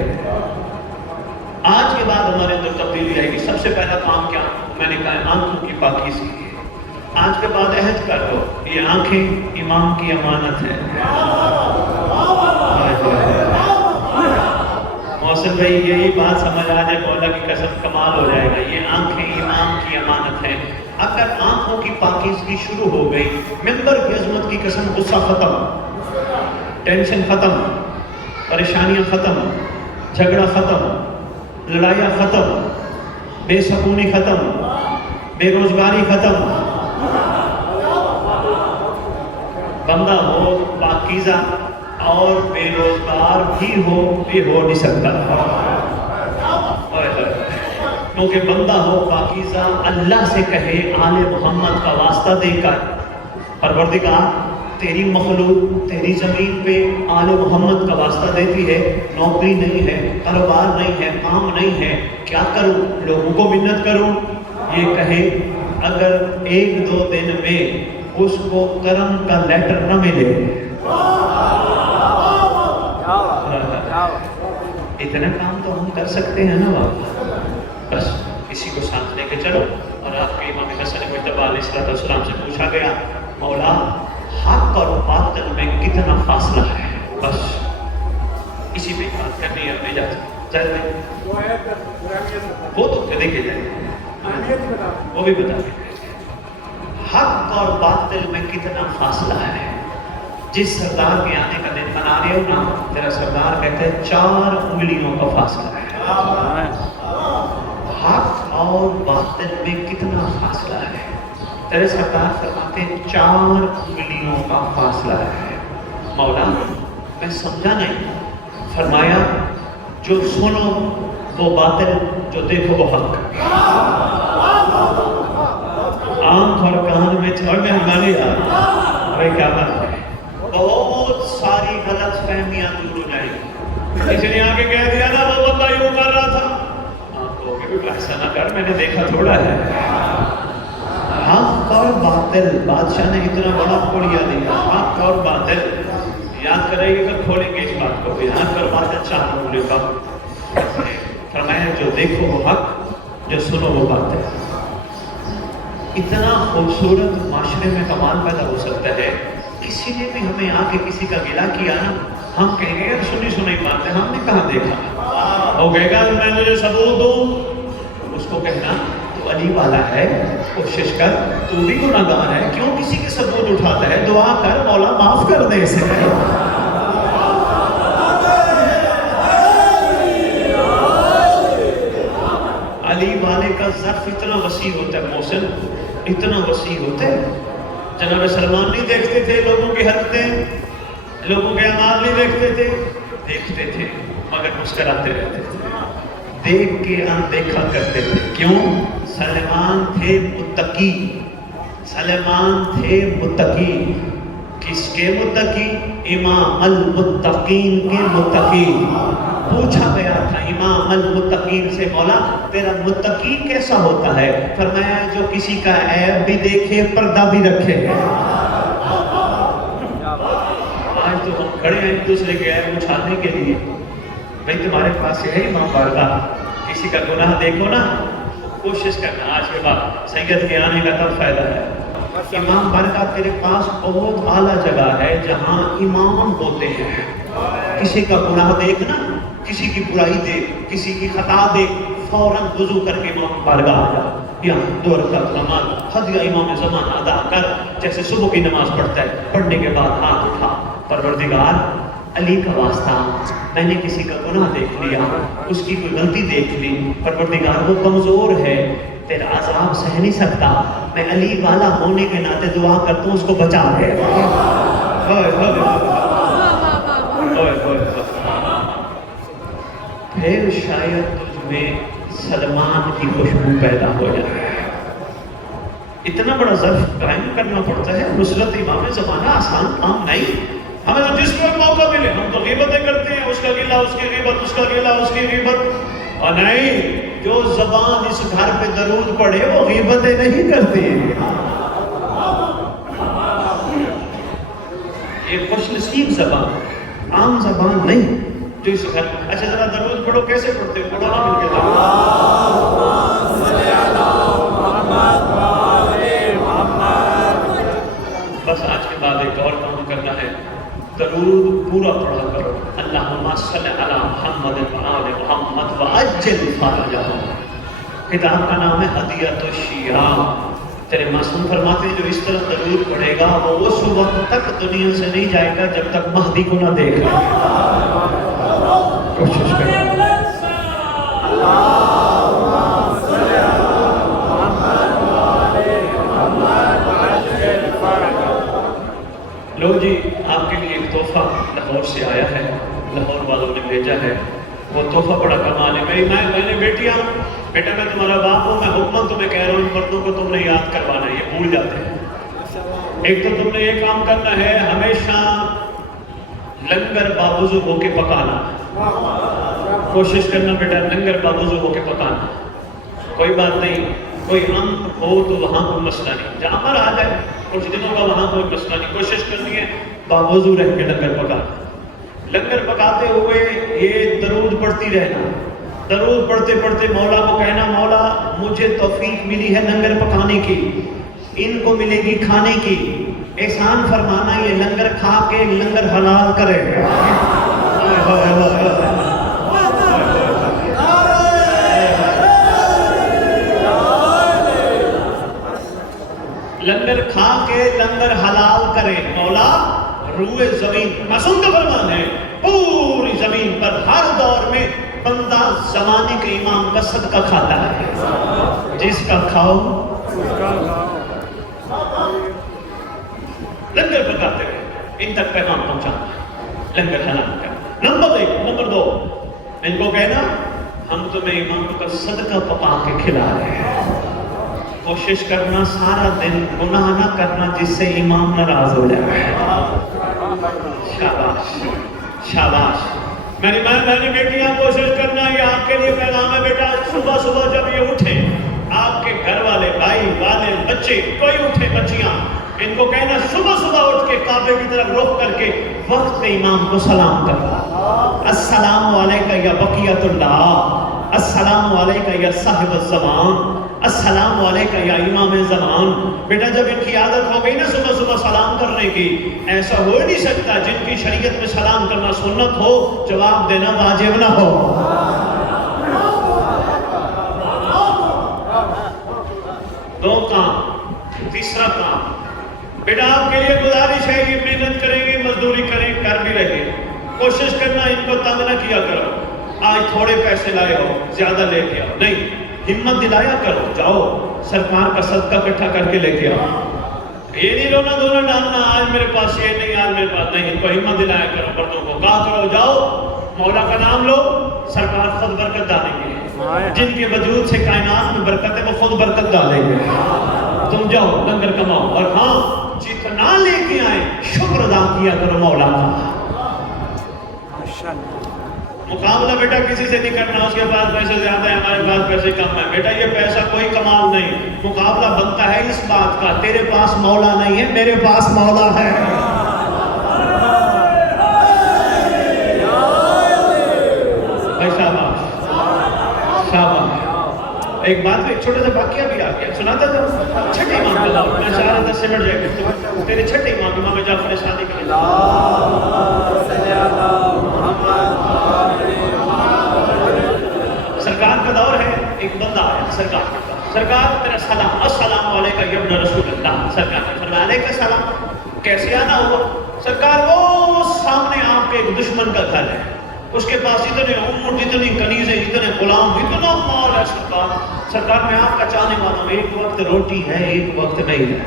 آج کے بعد ہمارے اندر تبدیلی آئے گی. سب سے پہلا کام کیا؟ میں نے کہا آنکھوں کی پاکیزگی. آج کے بعد عہد کر دو یہ آنکھیں امام کی امانت ہے. محسن بھائی یہی بات سمجھ آ جائے مولا کی قسم کمال ہو جائے گا. یہ آنکھیں امام کی امانت ہیں. اگر آنکھوں کی پاکیزگی شروع ہو گئی، منبر کی عظمت کی قسم غصہ ختم. ٹینشن ختم، پریشانیاں ختم، جھگڑا ختم، لڑائیاں ختم، بے سکونی ختم، بے روزگاری ختم. بندہ ہو پاکیزہ اور بے روزگار بھی ہو، یہ ہو نہیں سکتا. کیونکہ بندہ ہو پاکیزہ اللہ سے کہے آل محمد کا واسطہ دے کر، پروردگار تیری مخلوق تیری زمین پہ آل محمد کا واسطہ دیتی ہے، نوکری نہیں ہے، کاروبار نہیں ہے، کام نہیں ہے، کیا کروں؟ لوگوں کو منت کروں؟ یہ کہے اگر ایک دو دن میں اس کو کرم کا لیٹر نہ ملے، اتنا کام تو ہم کر سکتے ہیں نا بابا. بس اسی کو ساتھ لے کے چلو. اور آپ کے امام حسن مجتبیٰ علیہ السلام سے پوچھا گیا مولا حق اور باطل میں کتنا فاصلہ ہے؟ بس اسی پہ بات کرنی ہے. ہمیں وہ تو دیکھے جائے وہ بھی بتا دیں حق اور باطل میں کتنا فاصلہ ہے. جس سردار کے آنے کا دن منا رہے ہو نا، تیرا سردار کہتے ہیں 4 انگلیوں کا فاصلہ ہے. حق اور باطل میں کتنا فاصلہ ہے؟ تیرے سردار فرماتے ہیں 4 انگلیوں کا فاصلہ ہے. مولا میں سمجھا نہیں. فرمایا جو سنو وہ باطل، جو دیکھو وہ حق. آنکھ اور کان میں چھوڑ میں ہمارے ارے کیا بات ہے. بہت ساری غلط فہمیاں دور ہو جائیں. کسی نے آگے کہہ دیا نا وہ بندہ یوں کر رہا تھا، ایسا نہ کر، میں نے دیکھا تھوڑا ہے. حق اور باطل، بادشاہ نے اتنا بڑا کھوڑیا دیا. حق اور باطل یاد کریں گے کہ کھولیں گے اس بات کو بھی. حق اور باطل 4 انگلیوں کا. فرمایا جو دیکھو وہ حق، جو سنو وہ باطل. اتنا خوبصورت معاشرے میں کمال پیدا ہو سکتا ہے. کسی نے بھی ہمیں آ کے کسی کا گلہ کیا نا، ہم کہیں گے یار سنی سنی بات ہے، ہم نے کہاں دیکھا. وہ کہے گا میں مجھے ثبوت دوں. اس کو کہنا تو علی والا ہے، کوشش کر، تو بھی گناہ گار ہے، کیوں کسی کے ثبوت اٹھاتا ہے؟ دعا کر مولا معاف کر دے اسے. علی والے کا ظرف اتنا وسیع ہوتا ہے محسن، اتنا وسیع ہوتا ہے. جناب سلمان نہیں دیکھتے تھے لوگوں کی حرکتیں، لوگوں کے اعمال نہیں دیکھتے تھے، دیکھتے تھے مگر مسکراتے رہتے تھے، دیکھ کے اندیکھا کرتے تھے. کیوں؟ سلمان تھے متقی. سلمان تھے متقی. کس کے متقی؟ امام المتقین کے متقی. پوچھا گیا تھا امام المتقین سے مولا تیرا متقی کیسا ہوتا ہے؟ فرمایا جو کسی کا عیب بھی دیکھے پردہ بھی رکھے. آج تو ہم کھڑے ہیں ایک دوسرے کے عیب اچھالنے کے لیے. بھائی تمہارے پاس ہے امام بارگاہ، کسی کا گناہ دیکھو نا، کوشش کرنا آج کے بعد سید کے آنے کا تب فائدہ ہے. امام بارگاہ تیرے پاس بہت اعلیٰ جگہ ہے جہاں امام ہوتے ہیں. کسی کا گناہ دیکھنا، کسی کی برائی دیکھ، کسی کی خطا دیکھ، فوراً وضو کر کے امام بارگاہ آ جا. یہاں 2 رکعت نماز ہدیہ امام زمان ادا کر، جیسے صبح کی نماز پڑھتا ہے. پڑھنے کے بعد ہاتھ اٹھا، پروردگار علی کا واسطہ میں نے کسی کا گناہ دیکھ لیا، اس کی کوئی غلطی دیکھ لی، پروردگار وہ کمزور ہے، تیرا عذاب سہ نہیں سکتا، میں علی والا ہونے کے ناطے دعا کرتا ہوں اس کو بچا دے. پھر شاید تجھ میں سلمان کی خوشبو پیدا ہو جائے. اتنا بڑا ظرف قائم کرنا پڑتا ہے. نصرت امام زمانہ آسان کام نہیں. ہمیں تو جس کو موقع ملے ہم تو غیبتیں کرتے ہیں، اس کا گلہ اس کی غیبت، اس کا گلہ اس کی غیبت. اور نہیں، جو زبان اس گھر پہ درود پڑھے وہ غیبتیں نہیں کرتی. یہ خوش نصیب زبان، عام زبان نہیں جو اس گھر. اچھا ذرا درود پڑھو، کیسے پڑھتے ہو؟ پڑھو نا مل کے. بس آج کے بعد ایک اور کام کرنا ہے، درود پورا پڑھا کرو. اللہم صلی علی محمد و آل محمد وعجل فرجہم. کتاب کا نام ہے ہدیۃ الشیعہ. تیرے معصوم فرماتے ہیں جو اس طرح درود پڑھے گا وہ اس وقت تک دنیا سے نہیں جائے گا جب تک مہدی کو نہ دیکھ لے. کوشش کریں. لو جی آپ کے لیے ایک تحفہ لاہور سے آیا ہے، لاہور والوں نے بھیجا ہے. وہ تحفہ بڑا کمال ہے. میں نے بیٹا میں تمہارا باپ ہوں، میں حکمت تمہیں کہہ رہا ہوں، ان مردوں کو تم نے یاد کروانا ہے، یہ بھول جاتے ہیں. ایک تو تم نے یہ کام کرنا ہے، ہمیشہ لنگر باوضو ہو کے پکانا. کوشش کرنا بیٹا لنگر باوضو ہو کے پکانا. کوئی بات نہیں، کوئی امر ہو تو وہاں کوئی مسئلہ نہیں، جہاں امر آ جائے کچھ دنوں کا وہاں کوئی مسئلہ نہیں. کوشش کرنی ہے باوضو رہ کے لنگر پکانا. لنگر پکاتے ہوئے یہ درود پڑھتی رہنا. درود پڑھتے پڑھتے مولا کو کہنا مولا مجھے توفیق ملی ہے لنگر پکانے کی، ان کو ملے گی کھانے کی. احسان فرمانا یہ لنگر کھا کے لنگر حلال کرے. لنگر کھا کے لنگر حلال کرے. مولا روئے زمین معصوم کا فرمان ہے، پوری زمین پر ہر دور میں بندہ زمانے کے امام کا صدقہ کھاتا ہے. جس کا کھاؤ لنگر پکاتے رہے، ان تک پیغام پہنچانا ہے، لنگر حلال کرنا. نمبر 1. نمبر 2 ان کو کہنا ہم تمہیں امام کا صدقہ پکا کے کھلا رہے ہیں. کوشش کرنا سارا دن گناہ نہ کرنا جس سے امام ناراض ہو جائے. شاباش شاباش. میں نے بیٹیاں کوشش کرنا، یہ آپ کے لیے پیغام ہے بیٹا. صبح صبح جب یہ اٹھے، آپ کے گھر والے بھائی والے بچے کوئی اٹھے، بچیاں، ان کو کہنا صبح صبح اٹھ کے کعبے کی طرف رخ کر کے وقت پہ امام کو سلام کرنا. السلام علیکہ یا بقیت اللہ، السلام علیکہ یا صاحب الزمان، السلام علیکہ یا امام زمان. بیٹا جب ان کی عادت ہو گئی نا صبح صبح سلام کرنے کی، ایسا ہو نہیں سکتا جن کی شریعت میں سلام کرنا سنت ہو جواب دینا واجب نہ ہو. دو کام. تیسرا کام بیٹا آپ کے لیے گزارش ہے، یہ محنت کریں گے، مزدوری کریں، کر بھی رہے، کوشش کرنا ان کو تنگ نہ کیا کرو. آج تھوڑے پیسے لائے ہو زیادہ لے کے آؤ نہیں، ہمت دلایا کرو. جاؤ سرکار کا صدقہ اکٹھا کر کے لے کے آؤ. یہ نہیں رونا دھونا ڈالنا آج میرے پاس یہ نہیں، آج میرے پاس نہیں. ان کو ہمت دلایا کرو، مردوں کو کہا کرو جاؤ مولا کا نام لو، سرکار خود برکت ڈالیں گے. جن کے وجود سے کائنات میں برکت ہے وہ خود برکت ڈالیں گے. تم جاؤ لنگر کماؤ، اور ہاں جتنا لے کے آئے شکر ادا کیا کرو مولا کا. مقابلہ بیٹا کسی سے نہیں کرنا، اس کے پاس پیسے زیادہ ہے ہمارے پاس پیسے کم ہے. بیٹا یہ پیسہ کوئی کمال نہیں. مقابلہ بنتا ہے اس بات کا تیرے پاس مولا نہیں ہے، میرے پاس مولا ہے. ایک بات ایک چھوٹا سا واقعہ بھی آ گیا، سناتا تھا. چھٹے امام کا لاؤ، میں چاہ رہا تھا سمٹ جائے گا. تیرے چھٹے امام امام جعفر نے شادی کی. سرکار کا دور ہے. ایک بندہ آیا سرکار کے پاس، سرکار میرا سلام، السلام علیکم یا ابن رسول اللہ. سرکار نے فرمایا علیکم السلام، کیسے آنا ہوا؟ سرکار وہ سامنے آپ کے ایک دشمن کا گھر ہے، اس کے پاس اتنے اونٹ، اتنی کنیزیں، اتنے غلام، اتنا مال ہے. سرکار میں آپ کا چاہنے والا ہوں، ایک وقت روٹی ہے ایک وقت نہیں ہے.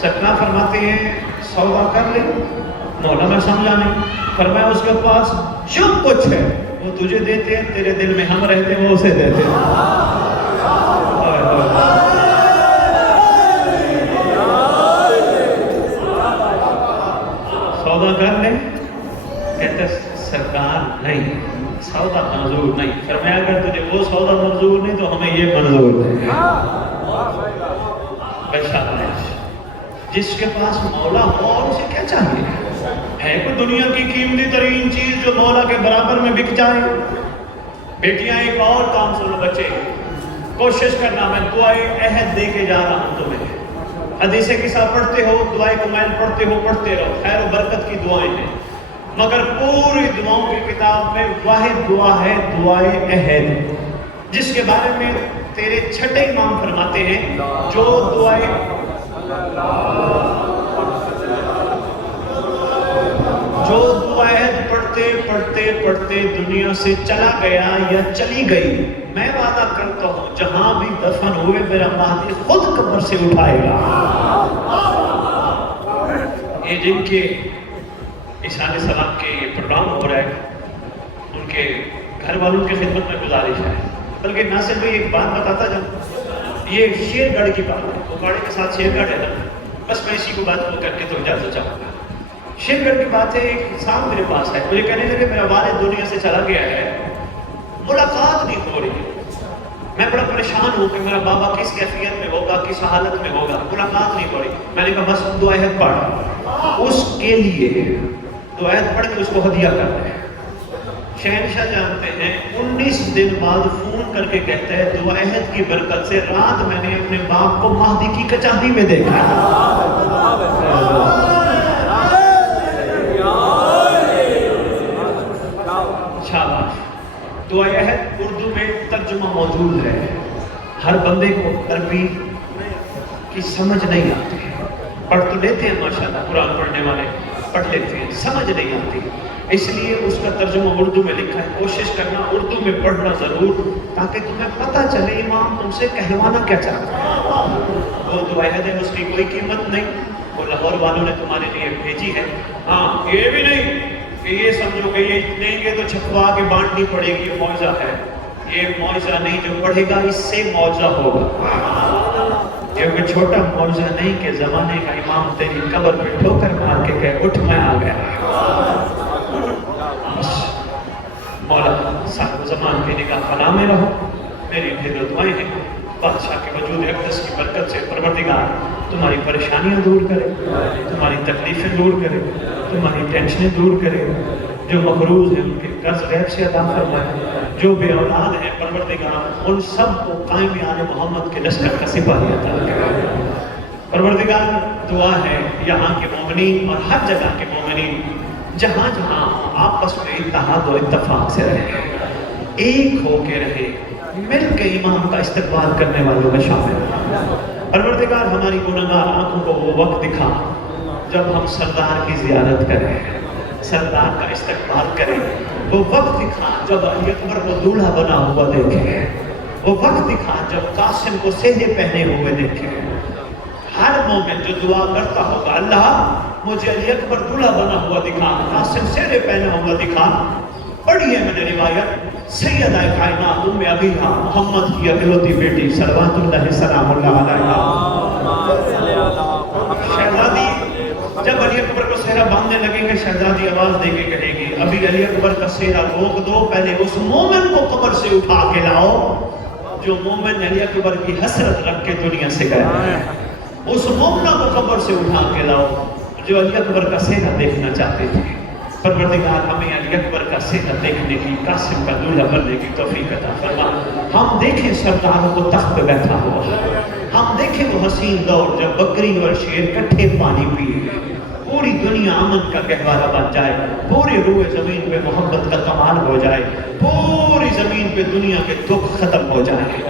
سرکار فرماتے ہیں سودا کر لے. مولا میں سمجھا نہیں. فرمایا اس کے پاس جو کچھ ہے وہ تجھے دیتے ہیں، تیرے دل میں ہم رہتے ہیں وہ اسے دیتے ہیں. سودا کر لے. کہتے سرکار نہیں، سودا منظور نہیں. فرمایا اگر تجھے وہ سودا منظور نہیں تو ہمیں یہ منظور ہے. جس کے پاس مولا ہو اور اسے کیا چاہیے؟ ہے کوئی دنیا کی قیمتی ترین چیز جو مولا کے برابر میں بک جائے؟ بیٹیاں ایک اور کام سنو بچے، کوشش کرنا. میں دعائے عہد دے کے جا رہا ہوں تمہیں. حدیث قصہ پڑھتے ہو، دعائے کمائل پڑھتے ہو، پڑھتے رہو، خیر و برکت کی دعائیں ہیں. مگر پوری دعاؤں کی کتاب میں واحد دعا ہے دعائے عہد، جس کے بارے میں تیرے چھٹے امام فرماتے ہیں جو دعائیں پڑھتے پڑھتے پڑھتے دنیا سے چلا گیا یا چلی گئی، میں وعدہ کرتا ہوں جہاں بھی دفن ہوئے میرا مہدی خود قبر سے اٹھائے گا۔ یہ جن کے عیسیٰ علیہ السلام کے یہ پروگرام ہو رہا ہے، ان کے گھر والوں کی خدمت میں گزارش ہے، بلکہ ناصر بھائی ایک بات بتاتا جاؤں، یہ شیر گڑھ کی بات ہے، اکاڑے کے ساتھ شیر گڑھ ہے نا، بس میں اسی کو بات کو کر کے تو اجازت چاہوں گا۔ شیر گڑھ کی بات ہے، ایک انسان میرے پاس ہے، مجھے کہنے لگے میرا والد دنیا سے چلا گیا ہے، ملاقات نہیں ہو رہی، میں بڑا پریشان ہوں کہ میرا بابا کس کیفیت میں ہوگا، کس حالت میں ہوگا، ملاقات نہیں ہو رہی۔ میں نے کہا بس دعائیں پڑھ، اس کے لیے دعائیں پڑھ کے اس کو ہدیہ کر دیں۔ شہنشاہ جانتے ہیں 19 دن بعد فون کر کے کہتے ہیں دعا عہد کی برکت سے رات میں نے اپنے باپ کو مہدی کی کچہری میں دیکھا۔ شاباش۔ دعا عہد اردو میں ترجمہ موجود ہے، ہر بندے کو عربی کی سمجھ نہیں آتی، پڑھ تو لیتے ہیں ماشاءاللہ، قرآن پڑھنے والے پڑھ لیتے ہیں، سمجھ نہیں آتی، اس لیے اس کا ترجمہ اردو میں لکھا ہے۔ کوشش کرنا اردو میں پڑھنا ضرور، تاکہ تمہیں پتہ چلے امام تم سے کہوانا کیا چاہتا ہے۔ وہ دعا عہد ہے، اس کی کوئی قیمت نہیں، وہ لاہور والوں نے تمہارے لیے بھیجی ہے۔ ہاں یہ بھی نہیں کہ یہ سمجھو کہ یہ لیں گے تو چھپوا کے بانٹنی پڑے گی، یہ معجزہ ہے، یہ معجزہ نہیں، جو پڑھے گا اس سے معجزہ ہوگا۔ کیونکہ چھوٹا معجزہ نہیں کہ زمانے کا امام تیری قبر پہ ٹھوکر مار کے کہے اٹھ میں آ گیا۔ مولا صاحب زمان کی نگاہ فنا میں رہو، میری ڈھیر دعائیں ہیں، بادشاہ کے وجود اقدس کی برکت سے پروردگار تمہاری پریشانیاں دور کرے، تمہاری تکلیفیں دور کرے، تمہاری ٹینشنیں دور کرے، جو مقروض ہیں ان کے قرض غیب سے عطا فرمائے، جو بے اولاد ہیں پروردگار ان سب کو قائم آل محمد کے لشکر کا سپاہی عطا کرے۔ پروردگار دعا ہے یہاں کے مومنین اور ہر جگہ کے مومنین جہاں جہاں آپس میں اتحاد و اتفاق سے رہے، ایک ہو کے رہے، مل کے امام کا استقبال کرنے والوں میں شامل۔ پروردگار ہماری گناہگار آنکھوں کو وہ وقت دکھا جب ہم سردار کی زیارت کریں، سردار کا استقبال کریں، وہ وقت دکھا جب علی اکبر کو دولہا بنا ہوا دیکھیں، وہ وقت دکھا جب قاسم کو سہرے پہنے ہوئے دیکھیں۔ ہر مومن جو دعا کرتا ہوگا اللہ مجھے علی اکبر دولہا بنا ہوا دکھا، قاسم سہرے پہنا ہوا دکھا، پڑھی ہے میں نے روایت سیدہ کائنات ام ابیہا محمد کی اکلوتی بیٹی صلوات اللہ سلام اللہ علیہ شہزادی جب علی اکبر کو سہرہ باندھنے لگیں گے، شہزادی آواز دے کے کہے گی ابھی علی اکبر کا سہرہ روک دو، پہلے اس مومن کو قبر سے اٹھا کے لاؤ جو مومن علی اکبر کی حسرت رکھ کے دنیا سے گئے، اس مومنہ کو قبر سے اٹھا کے لاؤ جو علی اکبر کا سہرہ دیکھنا چاہتے تھے۔ پروردگار ہمیں علی اکبر کا سہرہ دیکھنے کی، قاسم کا دولہا بننے کی توفیق عطا فرما۔ ہم دیکھیں سردار کو تخت پہ بیٹھا ہوا، ہم دیکھیں وہ حسین دور جب بکری اور شیر کٹھے پانی پیے، پوری دنیا امن کا گہوارہ بن جائے، پورے روئے زمین پہ محبت کا کمال ہو جائے، پوری زمین پہ دنیا کے دکھ ختم ہو جائے،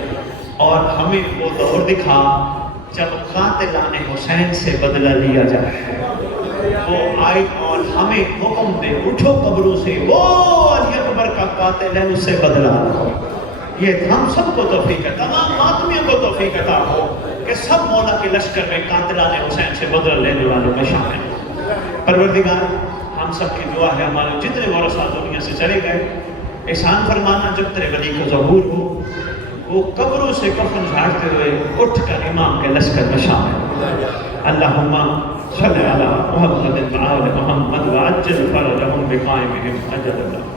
اور ہمیں وہ دور دکھا جب قاتلان حسین سے بدلہ لیا جائے، وہ آئے اور ہمیں حکم دے اٹھو قبروں سے، وہ علی اکبر کا قاتل ہے اس سے بدلہ لو۔ یہ ہم سب کو توفیق ہے، تمام آدمیوں کو توفیق عطا ہو کہ سب مولا کے لشکر میں قاتلان حسین سے بدلہ لینے والوں میں شامل ہو۔ پروردگار ہم سب کی دعا ہے ہمارے جتنے ورثہ دنیا سے چلے گئے، احسان فرمانا جب تیرے ولی کا ظہور ہو وہ قبروں سے کفن جھاڑتے ہوئے اٹھ کر امام کے لشکر میں شامل ہو۔ اللہم صلی علی محمد وآل محمد وعجل فرجہم بقائمہم اجل اللہ۔